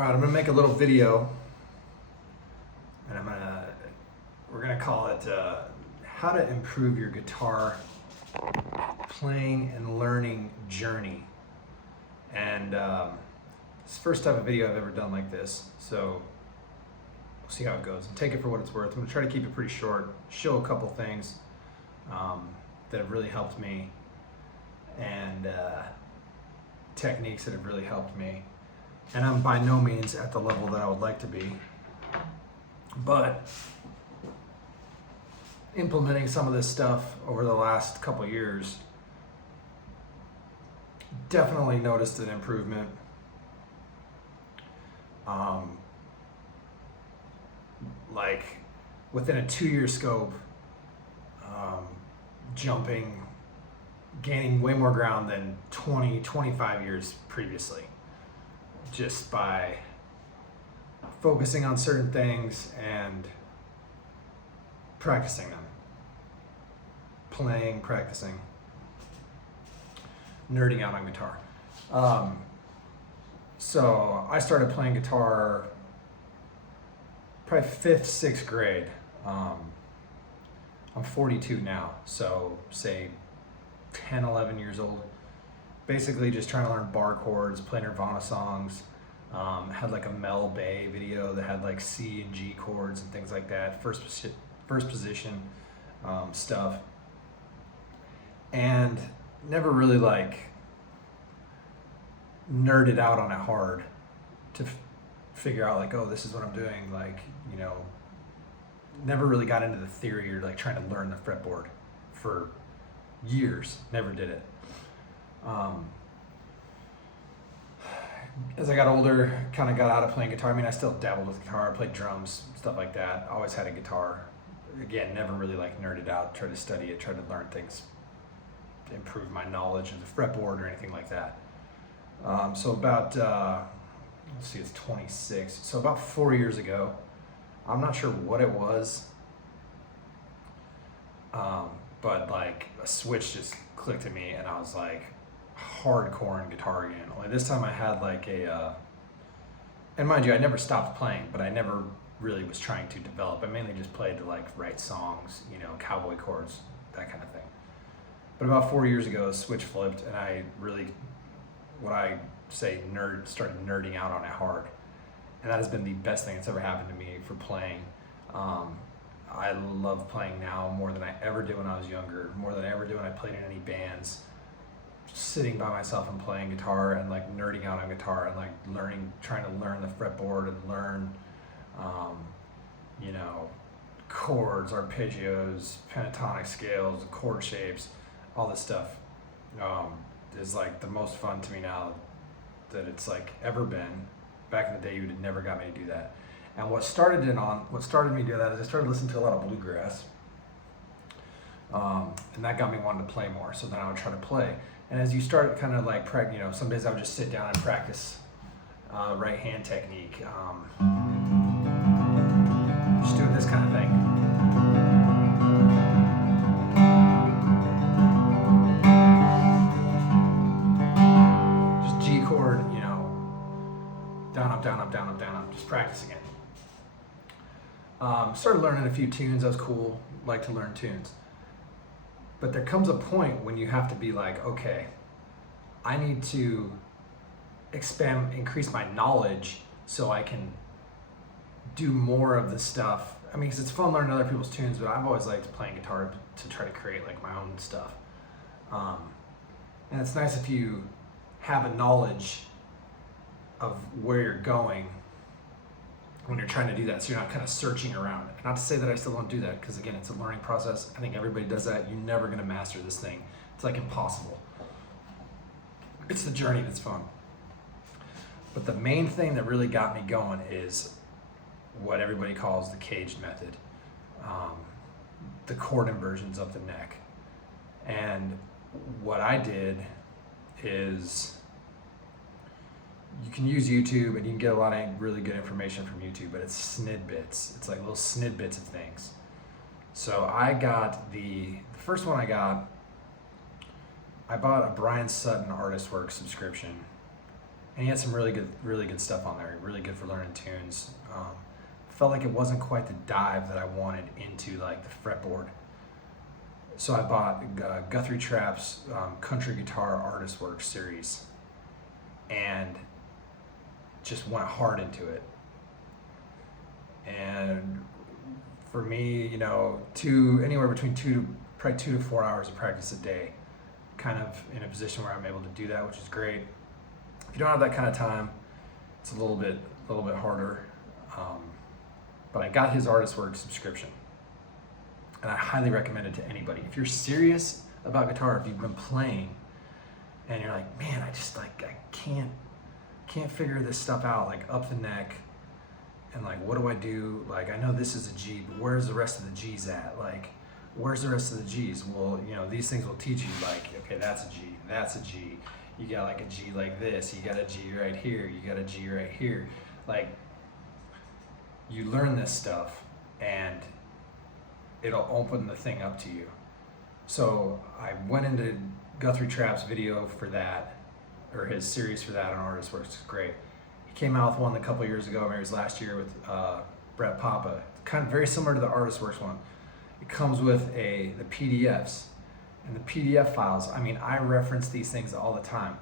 right, I'm gonna make a little video, and we're gonna call it how to improve your guitar playing and learning journey. And it's the first type of video I've ever done like this, so we'll see how it goes and take it for what it's worth. I'm gonna try to keep it pretty short, show a couple things that have really helped me, and techniques that have really helped me. And I'm by no means at the level that I would like to be, but implementing some of this stuff over the last couple of years, definitely noticed an improvement. Like within a 2-year scope, jumping, gaining way more ground than 25 years previously, just by focusing on certain things and practicing them. Practicing, nerding out on guitar. So I started playing guitar probably 5th, 6th grade. I'm 42 now, so say 10, 11 years old. Basically just trying to learn bar chords, play Nirvana songs. Had like a Mel Bay video that had like C and G chords and things like that, first position stuff. And never really like nerded out on it hard to figure out like, oh, this is what I'm doing. Like, you know, never really got into the theory or like trying to learn the fretboard for years. Never did it. As I got older, kind of got out of playing guitar. I mean, I still dabbled with guitar, I played drums, stuff like that. Always had a guitar. Again, never really like nerded out, tried to study it, tried to learn things to improve my knowledge of the fretboard or anything like that. So about, let's see, it's 26. So about 4 years ago, I'm not sure what it was, but like a switch just clicked in me and I was like hardcore in guitar again. Only this time I had like and mind you, I never stopped playing, but I never really was trying to develop. I mainly just played to like write songs, you know, cowboy chords, that kind of thing. But about 4 years ago, the switch flipped and I really, what I say, started nerding out on it hard. And that has been the best thing that's ever happened to me for playing. I love playing now more than I ever did when I was younger, more than I ever did when I played in any bands. Sitting by myself and playing guitar and like nerding out on guitar and like trying to learn the fretboard and learn, you know, chords, arpeggios, pentatonic scales, chord shapes, all this stuff is like the most fun to me now that it's like ever been. Back in the day, you would have never got me to do that. And what started me doing that is I started listening to a lot of bluegrass, and that got me wanting to play more. So then I would try to play. And as you start kind of like, you know, some days I would just sit down and practice right hand technique, just doing this kind of thing. Just G chord, you know, down, up, down, up, down, up, down, up, just practicing it. Started learning a few tunes. That was cool. Like to learn tunes. But there comes a point when you have to be like, okay, I need to increase my knowledge so I can do more of the stuff. I mean, because it's fun learning other people's tunes, but I've always liked playing guitar to try to create like my own stuff. And it's nice if you have a knowledge of where you're going when you're trying to do that, so you're not kind of searching around. Not to say that I still don't do that, because again, it's a learning process. I think everybody does that. You're never going to master this thing. It's like impossible. It's the journey that's fun. But the main thing that really got me going is what everybody calls the caged method, the chord inversions of the neck. And what I did is, you can use YouTube and you can get a lot of really good information from YouTube, but it's snidbits. It's like little snidbits of things. So I got the first one I bought a Brian Sutton Artist Work subscription And he had some really good stuff on there. Really good for learning tunes. Felt like it wasn't quite the dive that I wanted into like the fretboard. So I bought Guthrie Trapp's Country Guitar Artist Works series, and just went hard into it. And for me, you know, anywhere between probably 2 to 4 hours of practice a day, kind of in a position where I'm able to do that, which is great. If you don't have that kind of time, it's a little bit harder. But I got his Artist Works subscription, and I highly recommend it to anybody. If you're serious about guitar, if you've been playing, and you're like, man, I can't figure this stuff out, like up the neck, and like, what do I do? Like, I know this is a G, but where's the rest of the G's at? Like, where's the rest of the G's? Well, you know, these things will teach you, like, okay, that's a G, that's a G. You got like a G like this, you got a G right here, you got a G right here. Like, you learn this stuff, and it'll open the thing up to you. So I went into Guthrie Trapp's video for that, or his series for that on Artist Works. It's great. He came out with one a couple years ago, maybe it was last year, with Brett Papa. Kind of very similar to the Artist Works one. It comes with the PDFs. And the PDF files, I mean, I reference these things all the time.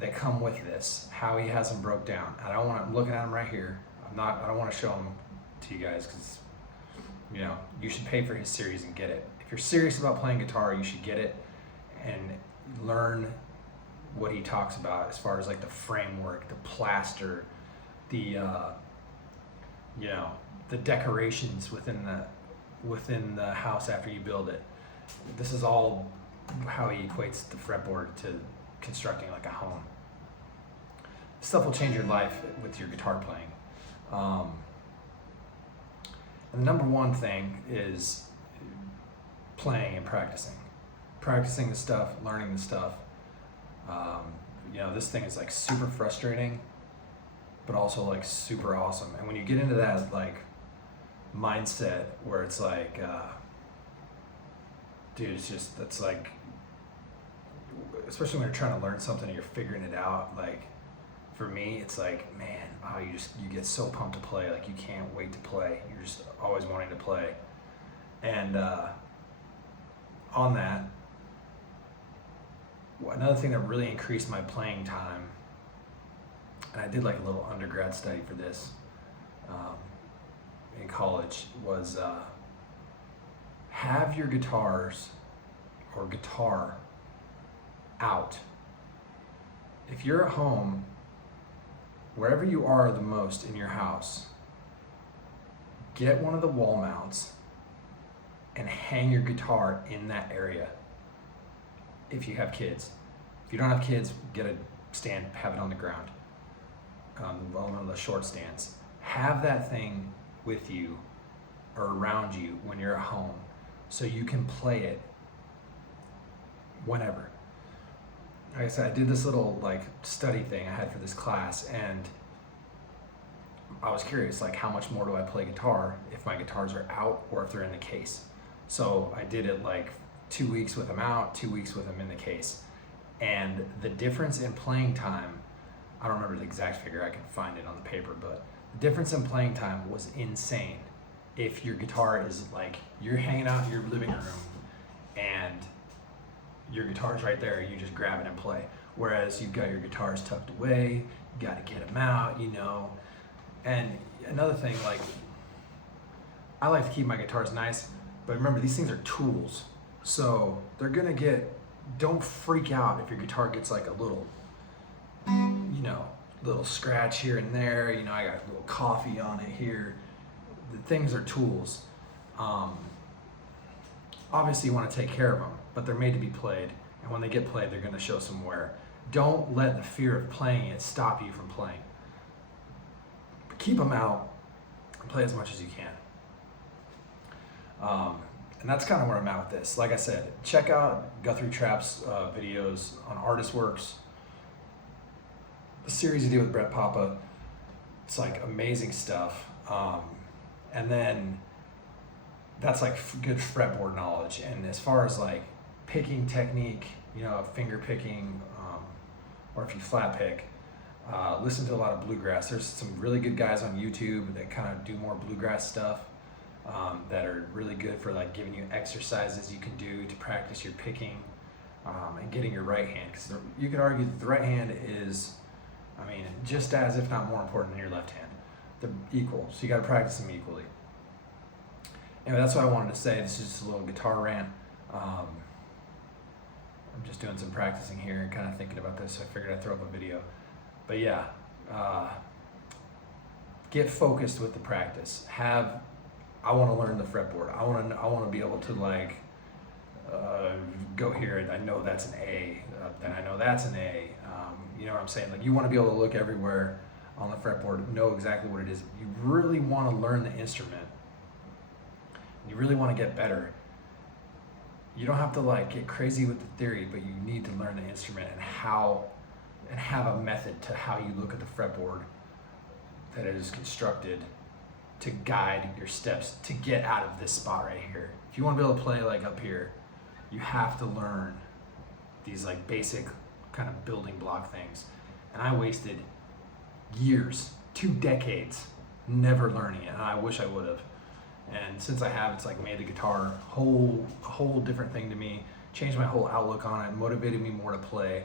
They come with this, how he has them broke down. I'm looking at them right here. I don't want to show them to you guys because, you know, you should pay for his series and get it. If you're serious about playing guitar, you should get it and learn what he talks about as far as like the framework, the plaster, the the decorations within the house after you build it. This is all how he equates the fretboard to constructing like a home. This stuff will change your life with your guitar playing. And the number one thing is playing and practicing. Practicing the stuff, learning the stuff. You know, this thing is like super frustrating, but also like super awesome. And when you get into that like mindset where it's like, dude, that's like, especially when you're trying to learn something and you're figuring it out, like for me, it's like, man, you get so pumped to play, like you can't wait to play. You're just always wanting to play. And on that, another thing that really increased my playing time, and I did like a little undergrad study for this in college, was have your guitars or guitar out. If you're at home, wherever you are the most in your house, get one of the wall mounts and hang your guitar in that area. If you have kids. If you don't have kids, get a stand, have it on the ground. One of the short stands. Have that thing with you or around you when you're at home so you can play it whenever. Like I said, I did this little like study thing I had for this class, and I was curious, like, how much more do I play guitar if my guitars are out or if they're in the case? So I did it like 2 weeks with them out, 2 weeks with them in the case. And the difference in playing time, I don't remember the exact figure, I can find it on the paper, but the difference in playing time was insane. If your guitar is like, you're hanging out in your living room and your guitar's right there, you just grab it and play. Whereas you've got your guitars tucked away, you gotta get them out, you know. And another thing, like, I like to keep my guitars nice, but remember, these things are tools. So they're gonna don't freak out if your guitar gets like a little, you know, little scratch here and there. You know, I got a little coffee on it here. The things are tools. Obviously you wanna take care of them, but they're made to be played. And when they get played, they're gonna show some wear. Don't let the fear of playing it stop you from playing. But keep them out and play as much as you can. And that's kind of where I'm at with this. Like I said, check out Guthrie Trapp's videos on Artist Works. The series he did with Brett Papa, it's like amazing stuff. And then that's like good fretboard knowledge. And as far as like picking technique, you know, finger picking, or if you flat pick, Listen to a lot of bluegrass. There's some really good guys on YouTube that kind of do more bluegrass stuff that are really good for like giving you exercises you can do to practice your picking and getting your right hand. Because you could argue that the right hand is, I mean, just as if not more important than your left hand. They're equal, so you got to practice them equally. Anyway, that's what I wanted to say. This is just a little guitar rant. I'm just doing some practicing here and kind of thinking about this, so I figured I'd throw up a video. But yeah, get focused with the practice. I want to learn the fretboard. I want to be able to like go here and I know that's an A, then I know that's an A. You know what I'm saying? Like you want to be able to look everywhere on the fretboard, know exactly what it is. You really want to learn the instrument. You really want to get better. You don't have to like get crazy with the theory, but you need to learn the instrument and have a method to how you look at the fretboard that is constructed to guide your steps to get out of this spot right here. If you want to be able to play like up here, you have to learn these like basic kind of building block things. And I wasted years, 2 decades, never learning it, and I wish I would have. And since I have, it's like made the guitar a whole different thing to me, changed my whole outlook on it, motivated me more to play.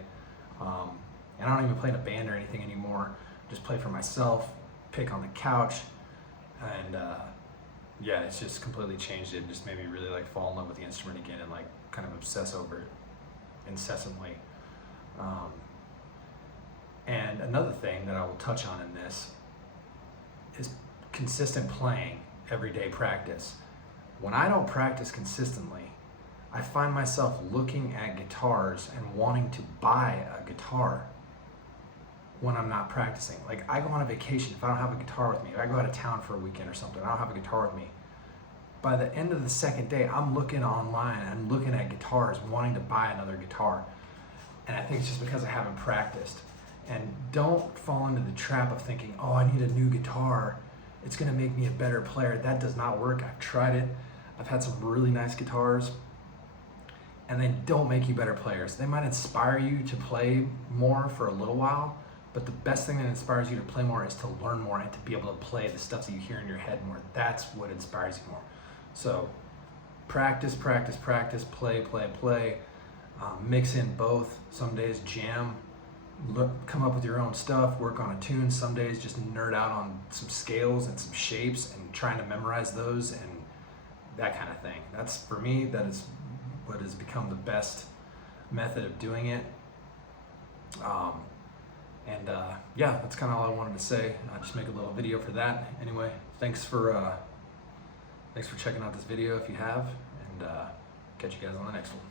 And I don't even play in a band or anything anymore. Just play for myself, pick on the couch, and yeah, it's just completely changed it. Just made me really like fall in love with the instrument again and like kind of obsess over it incessantly. And another thing that I will touch on in this is consistent playing, everyday practice. When I don't practice consistently, I find myself looking at guitars and wanting to buy a guitar when I'm not practicing. Like I go on a vacation, if I don't have a guitar with me, if I go out of town for a weekend or something, I don't have a guitar with me. By the end of the second day, I'm looking online, I'm looking at guitars, wanting to buy another guitar. And I think it's just because I haven't practiced. And don't fall into the trap of thinking, oh, I need a new guitar, it's gonna make me a better player. That does not work. I've tried it. I've had some really nice guitars, and they don't make you better players. They might inspire you to play more for a little while, but the best thing that inspires you to play more is to learn more and to be able to play the stuff that you hear in your head more. That's what inspires you more. So practice, practice, practice, play, play, play. Mix in both. Some days jam, come up with your own stuff, work on a tune. Some days just nerd out on some scales and some shapes and trying to memorize those and that kind of thing. That's, for me, that is what has become the best method of doing it. Yeah, that's kind of all I wanted to say. I'll just make a little video for that. Anyway, thanks for checking out this video if you have, and catch you guys on the next one.